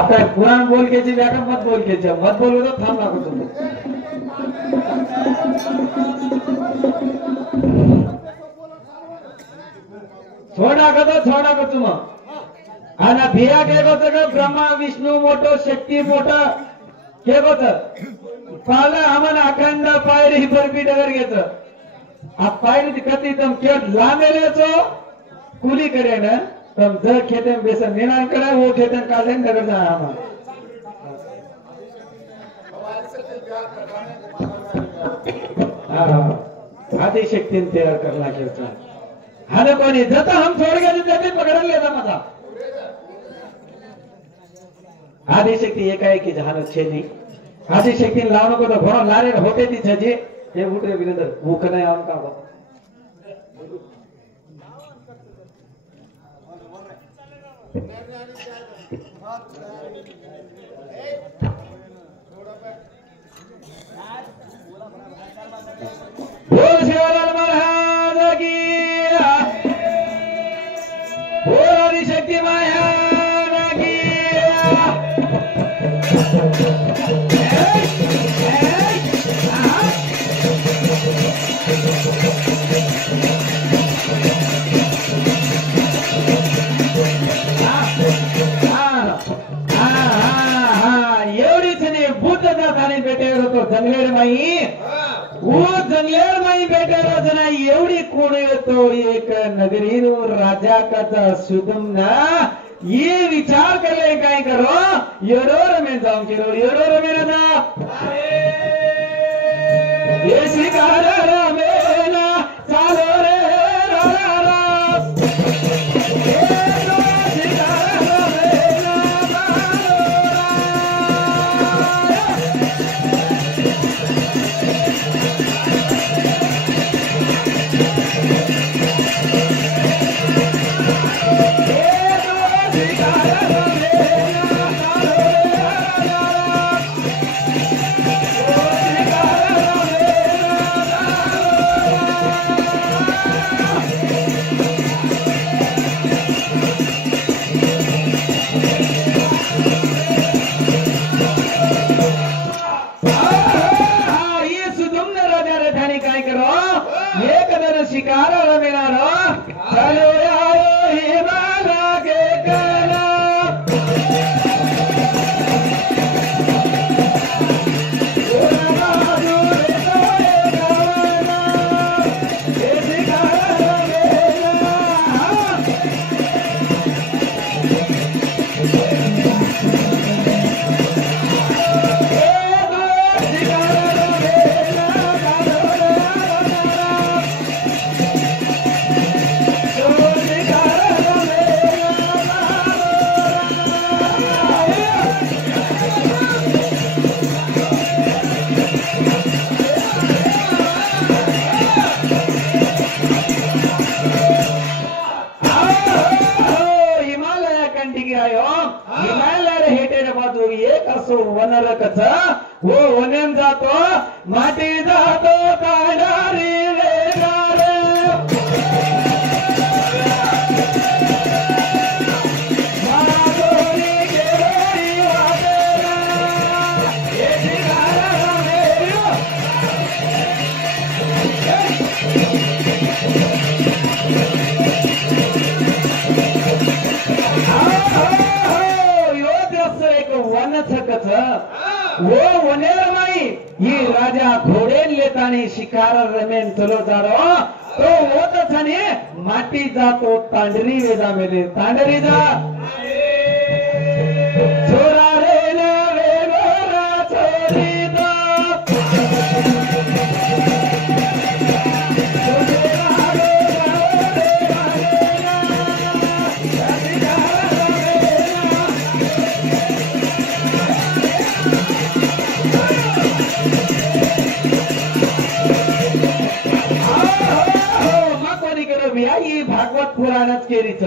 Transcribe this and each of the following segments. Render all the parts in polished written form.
आता पुराण बोल के व्याकरण मत बोल के मत बोलू तो थांब लागो तुम्ही छोडा का तुम आणि भिया के ब्रह्मा विष्णू मोठो शक्ती मोठा के पाला आम्हाला अखंड पायरी बर्फी डगर घेत आ पायरी कती तम केट लामेलेचो कुली करे ना तम ज खेते बेसन निर्णय करे वो खेते काले डगर जा आमा आदि शक्ति तैयार करना खेलता हाने कोणी जता हम छोड़ गए जते पकड़ लेता मजा आदि शक्ति एकाएकी जहान छे नहीं आदि शक्ति लावणो को तो घणो लारे होते थी छजे ये उठरे विरेंद्र वो कने आम का बोल शिवलाल महाराज की बोल आदि शक्ति महाराज की जंगलेर माई वो जंगलेर माई बेटे जना एवढी कोण येतो एक नगरी राजा कथा सुदम ना ये विचार करले काय करो येडोर में जाऊं केरो येडोर में ना ये शिकार में ना चालो रे शिकार मेरा चलो आयो हिमालय के कला वनर कथा वो वनेम जातो माटी जातो ताडारी वेगारे माधोरी गेरी वादेरा ये शिकारा मेरियो वो वनेर माई ये राजा घोड़े लेतानी शिकार रमेन चलो जारो तो वो तो छने माटी जातो तांडरी वेदा मेले तांडरी जा छोरा रे ना वे गोरा छोरी दो भागवत पुराणच केरीच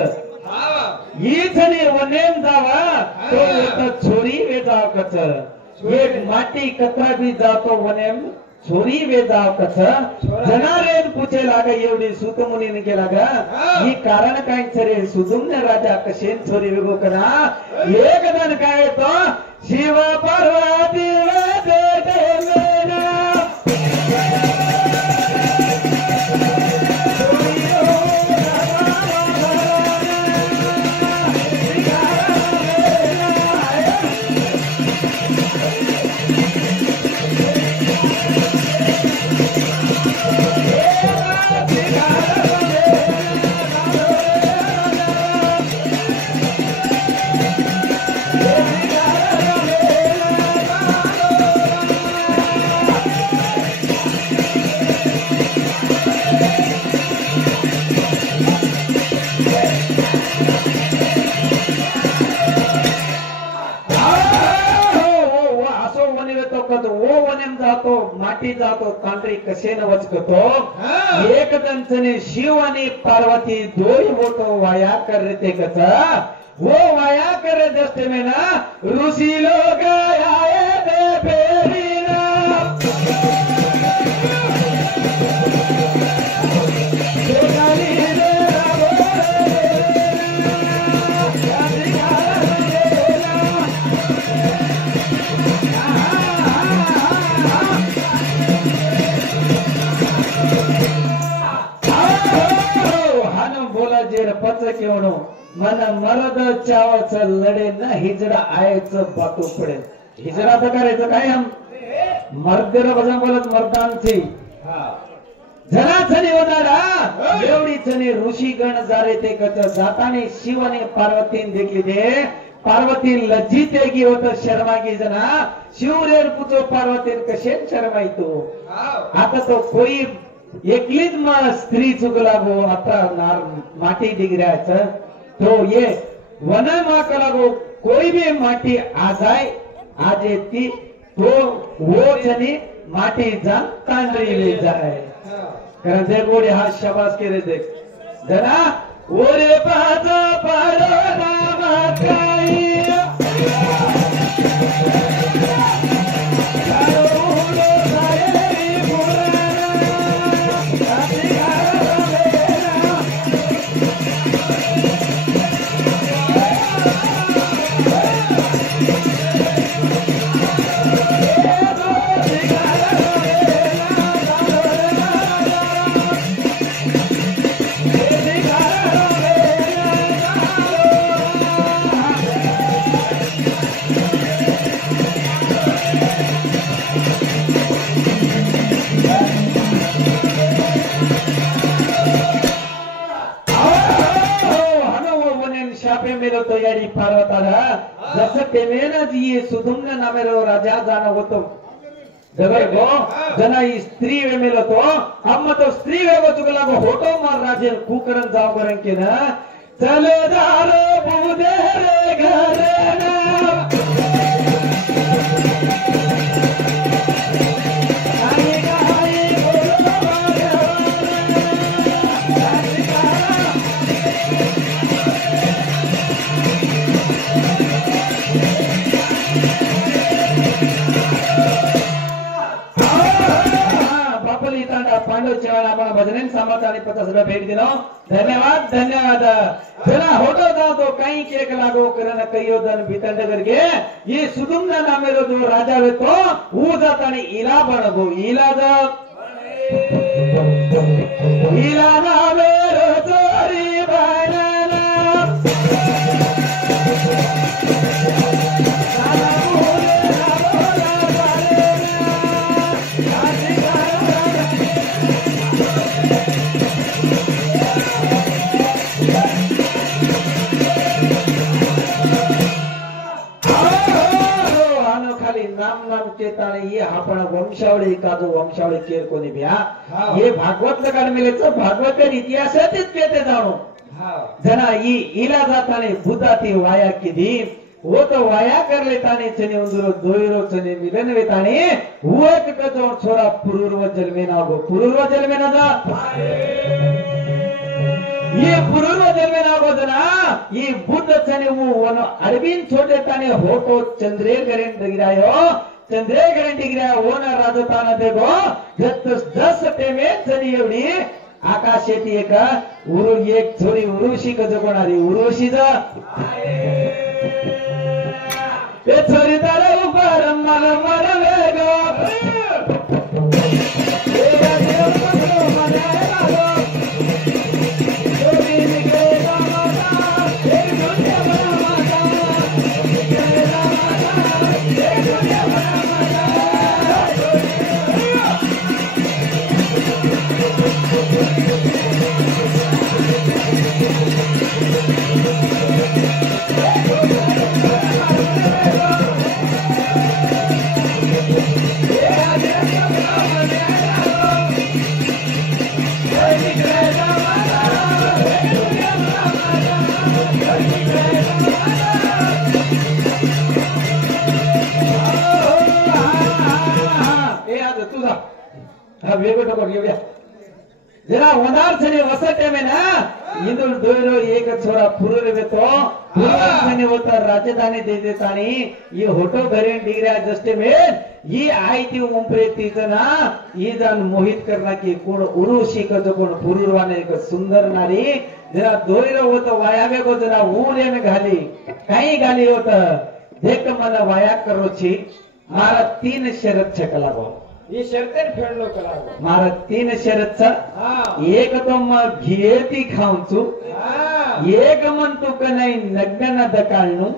ईथने वनेम जावा तो एक छोरी वे जाव कच एक माटी कतरा भी जातो वनेम छोरी वेजा कस जनारेन पूछे लाग एवढी सुत मुनीने केला ग ही कारण काय रे सुदुम्न राजा कशेन छोरी वेगो करा एक जण काय तो शिव पार्वती माटी जातो तांत्रिक कसे नवचकतो एक दंचने शिव आणि पार्वती दोई मोठो वाया करते कच वो वाया करे दस्ते में ना ऋषि लोग आए दे फेरीना पच केवणो मन मरद चावच लढे न हिजडा आयचं बातू पडेल हिजडा तर करायचं काय हम मर्देला भजन बोलत मर्दांची जनाचने होणारा एवढी चने ऋषी गण जारे ते कच जाताने शिव आणि पार्वतीने देखली दे पार्वती लज्जित की होत शर्मा की जना शिवरेर पुचो पार्वती कशे शर्मायतो आता तो कोई एकलीच स्त्री चुकला गो आता माटी डिगऱ्याचं तो ये वन माकला गो कोई भी माटी आ जाए आज ती तो वो जनी माटी जान तांडरी ले जाए कारण दे गोडे हा शाबास के रे देख जना ओरे पाजो पारो नामा काही तयारी पार्वताला जसं तेमेना जी सुदुम्न नामेरो राजा जाण होतो दगड गो जना ही स्त्री वेमेल होतो अम्मा तो स्त्री वेगो चुकला गो होतो मार राजे कुकरन जाव बरं के ना चलो दारो बुदे रे घरना पांडव चेवाला आपण भजन समाज आणि 50 रुपये भेट दिलो धन्यवाद धन्यवाद जना होतो जातो काही केक लागो करन कयो दन भीतर करके ये सुदुम्न नामेरो जो राजा वेतो ऊ जाताने इला बनगो इला जा इला नामेरो चोरी बनना ये आपण वंशावळी काजो वंशावळी केर कोणी भ्या ये भागवत लगाड मिलेच भागवत इतिहासातच केते जाणो जना ई इला जाताने बुद्धाती वाया किदी वो तो वाया कर लेताने चने उंदरो दोयरो चने मिलन वेताने वो एक कजो छोरा पूर्व जन्मे ना गो पूर्व जन्मे ना जा ये पूर्व जन्मे ना गो जना ये बुद्ध चने वो वन अरविंद छोटे ताने होतो चंद्रे करेन दगिरायो चंद्रेकरण डिग्र्या होणार राजस्थान देखो जस टेमे जरी एवढी आकाश येते का एक थोडी उरुशी कधी कोणारी उरुशीच ते छोरी तारा उभार मला मला वेग जरा वनार छने वसटे में ना इंदुल दोयरो एक छोरा पुरुर वेतो पुरुर होता राजधानी दे देतानी ये होटो घरे डिग्र्या जस्टे में ये आई थी उमरे तीजना ये जान मोहित करना की कोण उरुशी का जो कोण पुरुरवाने एक सुंदर नारी जरा दोयरो होतो वायावे को जरा ऊरे में घाली काही घाली होता देख मला वाया करो छी मारा 3 शरत छकलागो ही शर्तेर फेडलो कलागो मारा 3 शरत एक तो मग घियेती खाऊचू एक मन तू का नाही नग्न दकाळणू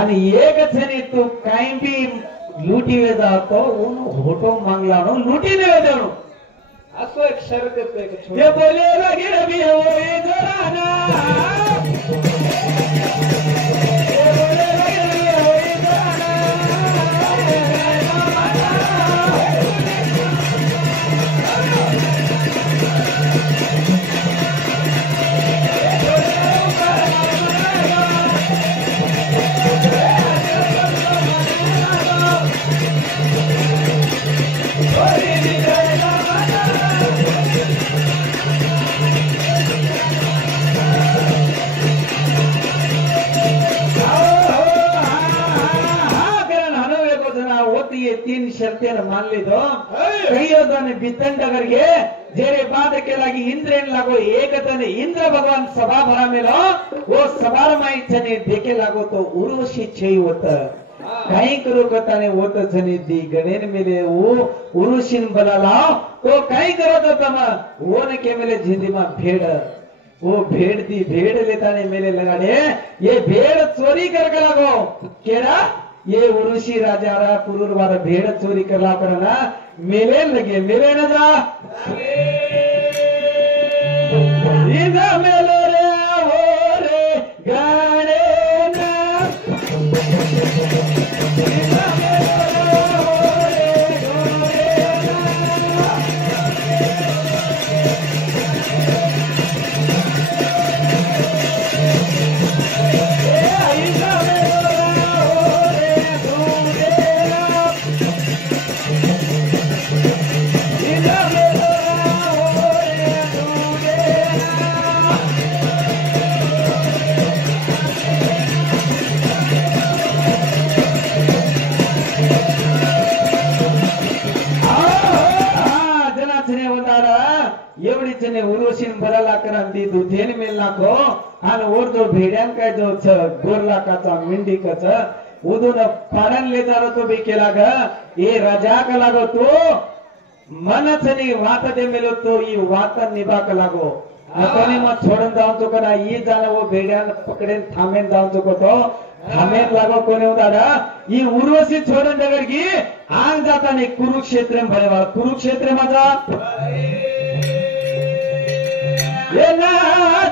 आणि एक छने तू काही बी लुटीवे जातो होटो मागलानो लुटीने देणो असो एक शर्त पे एक ये बोले लगे रबी होए जराना तीन शर्तें मान ली तो कई बितन डगर के जेरे बाद के लगी इंद्रेन लागो एक तने इंद्र भगवान सभा भरा में लो वो सभा माई छने देखे लागो तो उर्वशी छई होता काही करू कताने होत छने दी गणेन मेले वो उर्वशीन बोलाला तो काही करत होता मा वो ने के मेले जिंदी मा भेड़ वो भेड़ दी भेड़ लेताने मेले लगाडे ये भेड़ चोरी कर लागो केरा ये उरुषी राजा पुरुर वाला भेड़ चोरी करला करना मेले लगे मेले न जा इना मेले रे हो रे गाने ना इना मेले रे हो रे एवढीच उर्वशीन बराला करंदी दुधेन मेल नाखो आणि ओर जो भेड्यान काय जो गोर लाखाचा मिंडिकच उदून पाडन ले जारो तो बी केला ग ए राजा का लागो तो मनचनी वात दे मेलो तो ई वात निभा का लागो कोणी मग छोडून जाऊन चुको ना ई जाण वो भेड्यान पकडेन थांबेन जाऊन चुको तो थांबेन लागो कोणी उदाडा ई उर्वशी छोडून डगर की आंग जाता नाही कुरुक्षेत्र भरेवा कुरुक्षेत्र माझा ये ना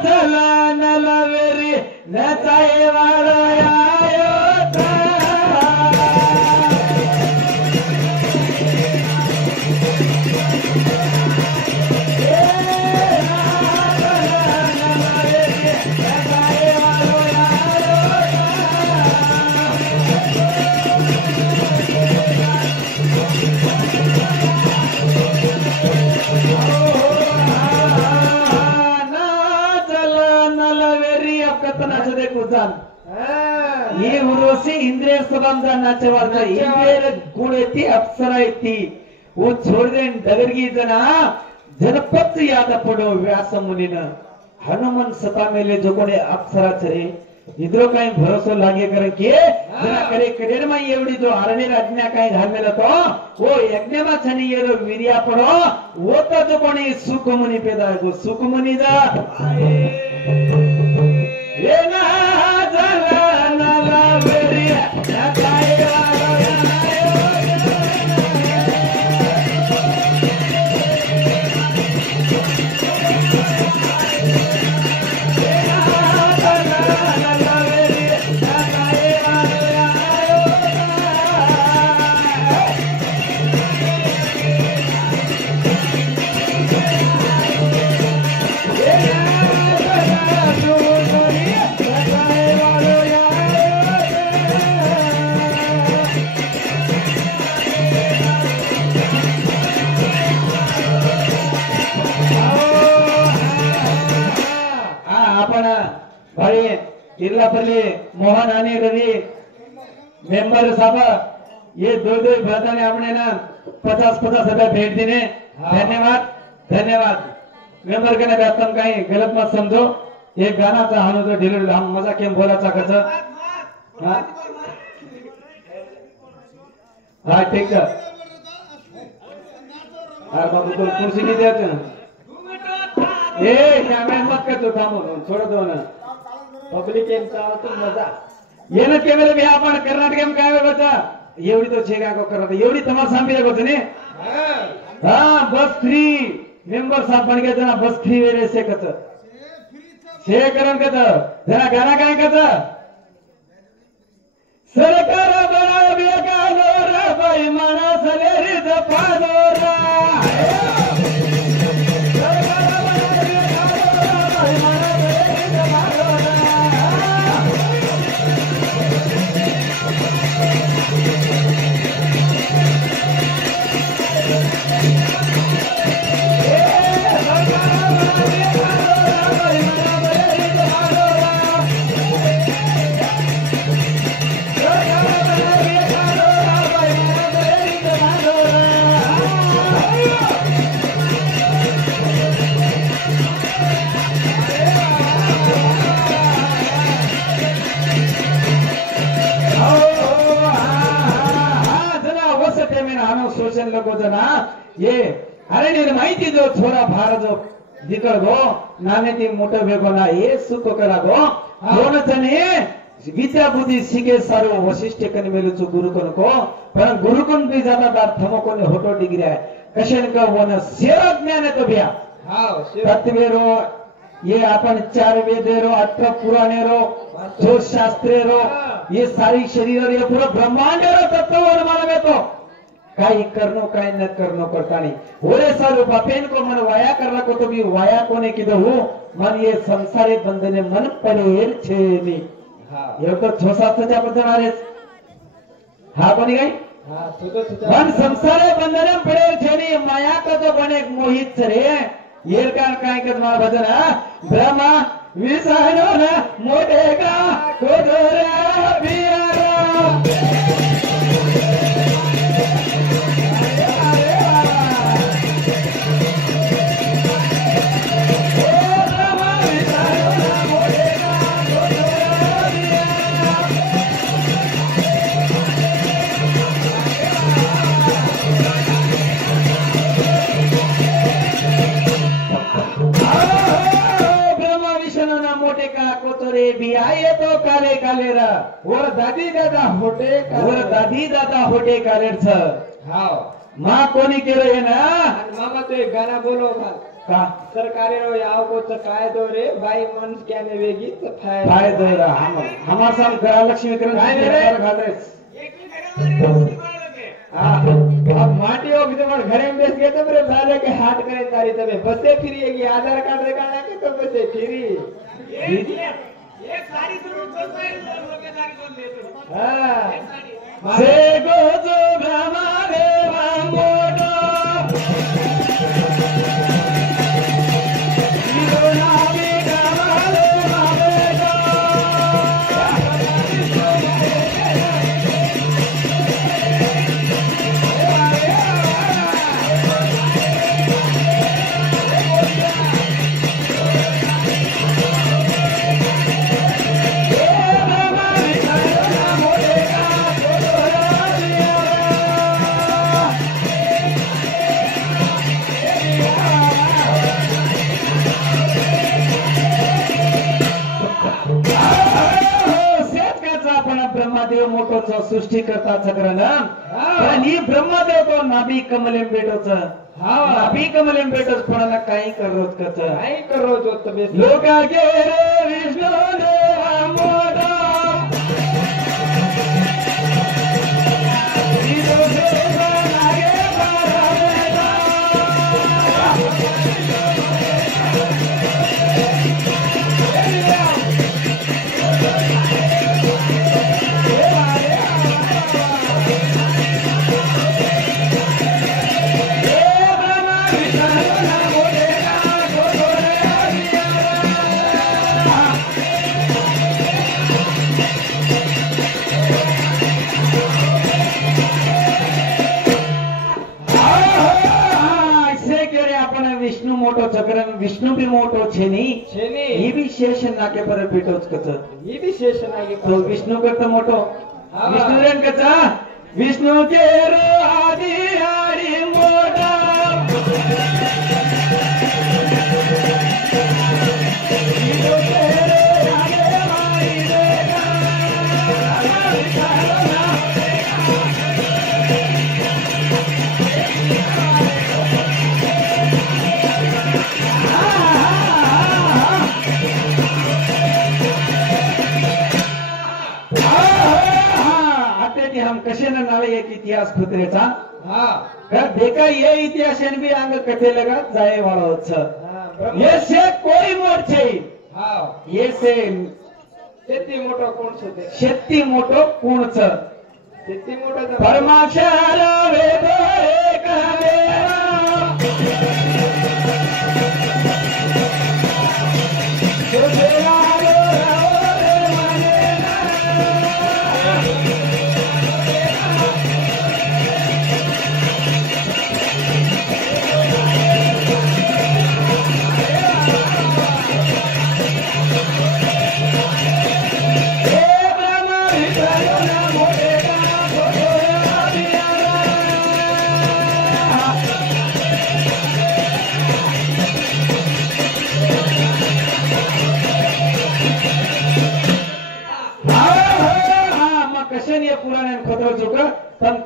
चला नलवेरी नचाए वाला आयो उर्वशी इंद्रिय सभांचा नाचवार्थ इंद्रिय गुण येते अप्सरा येते वो छोड़ दे डगरगी जना जनपद याद पडो व्यास मुनीन हनुमान सता मेले जो कोणी अप्सरा चरे इधरो काही भरोसा लागे कर के जना करे करेर में एवढी जो आरणे राज्ञा काही घालमेला तो वो यज्ञ मा छनी येरो वीर्या पडो वो तो जो कोणी सुख मुनी पैदा गो सुख मुनी जा ये ना जला ना वीर्या काय भाई किल्लापल्ली मोहन आणि रवि मेंबर साहब ये दो भरता ने आपने ना 50-50 रुपए भेंट देने धन्यवाद धन्यवाद मेंबर के वेतन काही गलत मत समझो ये गाना चाहनो तो ढिल हम मजा केम बोलाचा कसं हा ठीक आहे बाबू को कुर्सी नहीं देते ना ए कॅमेरा मत कर तो थांबो थोडं दोन पब्लिक तो मजा ये ना केवळ भी आपण कर्नाटक काय बचा एवढी तो छेगा को करत एवढी तमाम सांबिले बच ने हां बस फ्री मेंबर साहब बन गए जना बस फ्री वेरे से कत से करन कत जरा गाना काय कत सरकार बड़ा बेगानो रे बाई माणस ले रे जपानो रा लोगों जना ये अरे नहीं माहिती जो थोड़ा भार जो जिकर गो नाने ती मोठे वेगो ना ये सुख करा गो दोन जने विद्या बुद्धि सीखे सारो वशिष्ठ कन मेलुचु गुरुकन को पण गुरुकन भी ज्यादा दार थमको ने होटो डिग्री है कशन का वन सेवा ज्ञान है तो भैया हां तत्वेरो ये अपन 4 वेदेरो 8 पुराणेरो जो शास्त्रेरो ये सारी शरीर ये पूरा ब्रह्मांडेरो तत्ववर मालूम है तो काही करनो काय न करनो करतानी ओरे सारू बापेन को मन वाया करना को तो भी वाया कोने किदो हो मन ये संसारे बंधने मन पडेल छेनी हां ये तो छोसाच्या बद्दल हा कोणी काय हां तुझं मन संसारे बंधने पडेल छेनी माया का तो बने मोहित रे ये काय कर मला भजन ब्रह्मा विसानो ना मोठेगा कोदरा बियारा भी आए तो काले काले रा वर दादी दादा होटे काले छ हां मां कोणी केलं आहे ना मामा तो एक गाना बोलो घाल का सरकारी रो याव को तो कायदो रे बाई मन क्या ने वेगी तो फायदो रा हमार साम गृहलक्ष्मी करण घाल रे अब माटी हो तुम्हारे घरे में बेच गए तो मेरे भाले के हाथ करे तारी तबे बसे फिरिएगी आधार कार्ड रे काना के तो बसे फिरी एक साड़ी जरूर रोकेदारी कोण देतो हां से गोजो ब्रह्मा देवा मोटो नामी कमाले मावेटो ब्रह्मदेव मोठोच सृष्टी करता चक्रण आणि ब्रह्मदेव तो नाभी कमलेम भेटोच नाभी कमलेम भेटोच कोणाला काही करत कच नाही करो जो तुम्ही लोका गेरे विष्णू देवा मोठा विष्णु मोटो चक्र विष्णु भी मोटो छेनी छेनी ये भी शेष नाके पर पेटोच कच ये भी शेष नाके तो विष्णु करता मोटो विष्णु रेन कचा विष्णु के रो आदि हरि मोटा हम कसे नावे एक इतिहास खुतरेचा का देखा ये इतिहास भी अंग कथे लगा जाए वाला ये से कोई मोट छे ये से शेती मोठो कोण छे शेती मोठो कोण छ शेती मोठो परमाक्षर वेद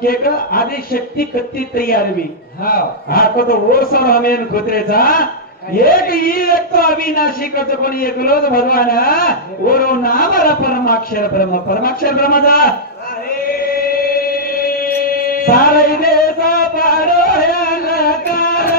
एक आदि शक्ति कत्ती तैयार भी हाँ को तो वो सब हमें खुतरेचा एक तो अविनाशी कच कोणी एक रोज भगवान ओरो नाम परमाक्षर ब्रह्म जा सारे देसा पारो है लकार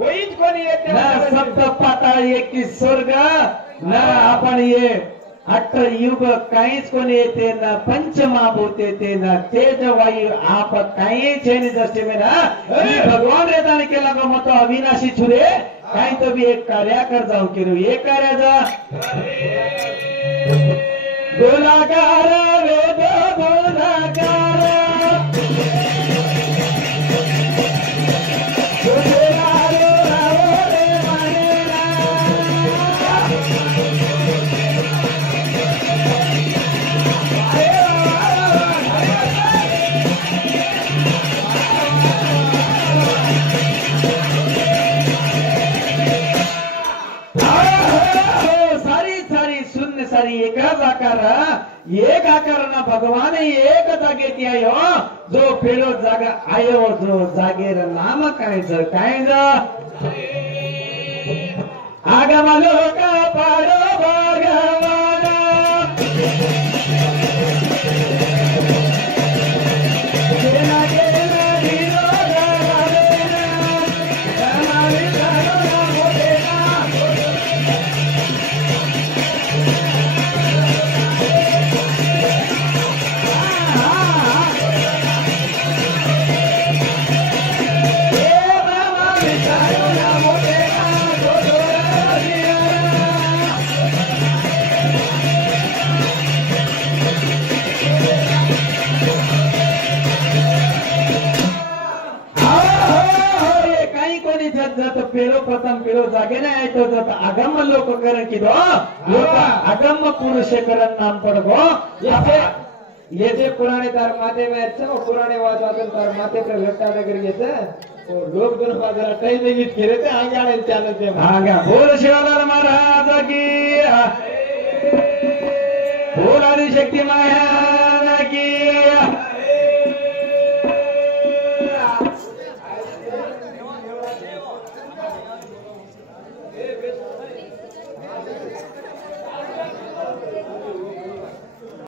कोणीच कोणी येत नाही सप्त पाताळ एक स्वर्ग न आपण ये अट्ट युग काहीच कोणी येते ना पंचमहाभूत येते ना तेज वायू आप काही छेनी दृष्टि में ना भगवान रेदान केला का मत अविनाशी छुरे काही तो भी एक कार्य कर जाऊ केरू एक कार्य जा गोलाकार वेद गोलाकार एक आकार ना भगवान एक जागेत आयो जो फेलो जागा आयो जो जागेर नाम काय आगम लोक पाडो भगवान जो जागे नाही येतो तो अगम लोक करण किदो लोक अगम पुरुष करण नाम पडगो ये जे पुराने तार माथे में अच्छा वो पुराने बात आते तार माथे पे लट्टा लग रही है तो लोग दोनों बाजूला टाइम में गीत खेले थे आगे आने चालू थे आगे बोल शिवालाल महाराज की बोल आदि शक्ति माया